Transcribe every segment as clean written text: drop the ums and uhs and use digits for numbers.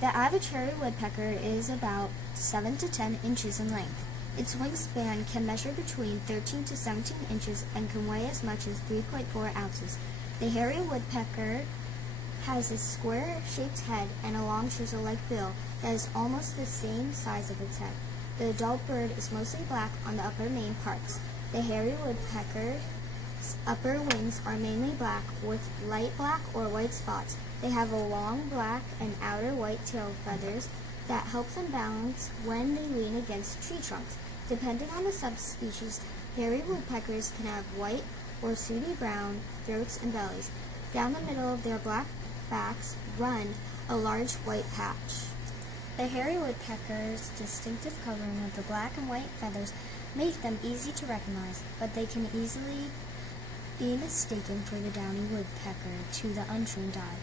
The average hairy woodpecker is about 7 to 10 inches in length. Its wingspan can measure between 13 to 17 inches and can weigh as much as 3.4 ounces. The hairy woodpecker has a square-shaped head and a long chisel-like bill that is almost the same size of its head. The adult bird is mostly black on the upper main parts. The hairy woodpecker's upper wings are mainly black with light black or white spots. They have a long black and outer white tail feathers that help them balance when they lean against tree trunks. Depending on the subspecies, hairy woodpeckers can have white or sooty brown throats and bellies. Down the middle of their black backs run a large white patch. The hairy woodpecker's distinctive coloring of the black and white feathers make them easy to recognize, but they can easily be mistaken for the downy woodpecker to the untrained eye.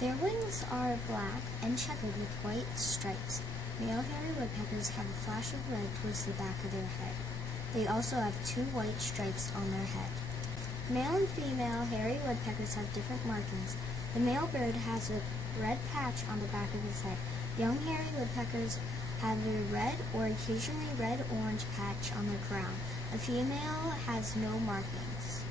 Their wings are black and checkered with white stripes. Male hairy woodpeckers have a flash of red towards the back of their head. They also have 2 white stripes on their head. Male and female hairy woodpeckers have different markings. The male bird has a red patch on the back of his head. Young hairy woodpeckers have a red or occasionally red-orange patch on their crown. A female has no markings.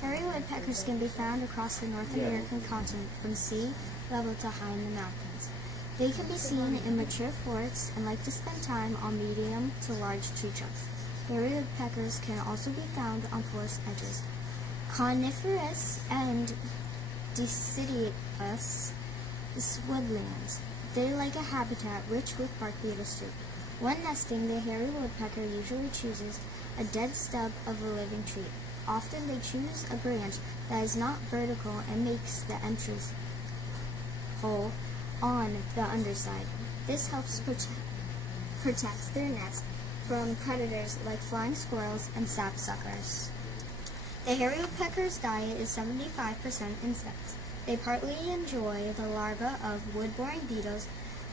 Hairy woodpeckers can be found across the North American continent from sea level to high in the mountains. They can be seen in mature forests and like to spend time on medium to large tree trunks. Hairy woodpeckers can also be found on forest edges. Coniferous and deciduous woodlands. They like a habitat rich with bark beetles too. When nesting, the hairy woodpecker usually chooses a dead stub of a living tree. Often they choose a branch that is not vertical and makes the entrance hole on the underside. This helps protect their nest from predators like flying squirrels and sapsuckers. The hairy woodpecker's diet is 75% insects. They partly enjoy the larvae of wood-boring beetles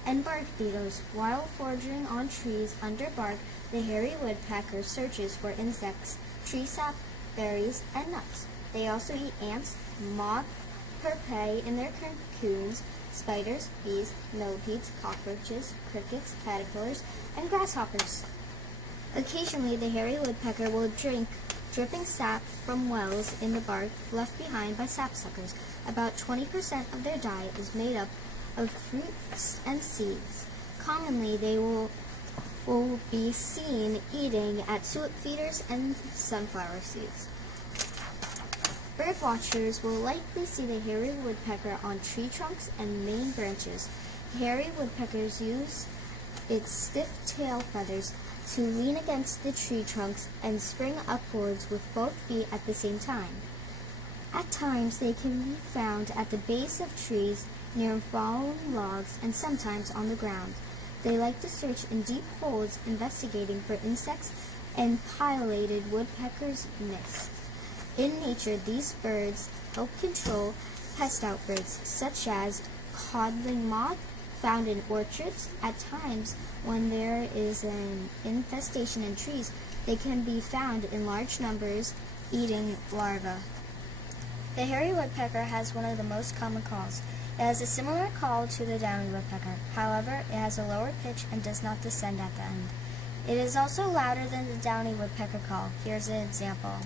and bark beetles. While foraging on trees under bark, the hairy woodpecker searches for insects, tree sap, berries, and nuts. They also eat ants, moth prey in their cocoons, spiders, bees, millipedes, cockroaches, crickets, caterpillars, and grasshoppers. Occasionally, the hairy woodpecker will drink dripping sap from wells in the bark left behind by sapsuckers. About 20% of their diet is made up of fruits and seeds. Commonly, they will be seen eating at suet feeders and sunflower seeds. Bird watchers will likely see the hairy woodpecker on tree trunks and main branches. Hairy woodpeckers use its stiff tail feathers to lean against the tree trunks and spring upwards with both feet at the same time. At times, they can be found at the base of trees, near fallen logs, and sometimes on the ground. They like to search in deep holes, investigating for insects and pileated woodpeckers' nests. In nature, these birds help control pest outbreaks, such as codling moth, found in orchards. At times, when there is an infestation in trees, they can be found in large numbers, eating larvae. The hairy woodpecker has one of the most common calls. It has a similar call to the downy woodpecker. However, it has a lower pitch and does not descend at the end. It is also louder than the downy woodpecker call. Here's an example.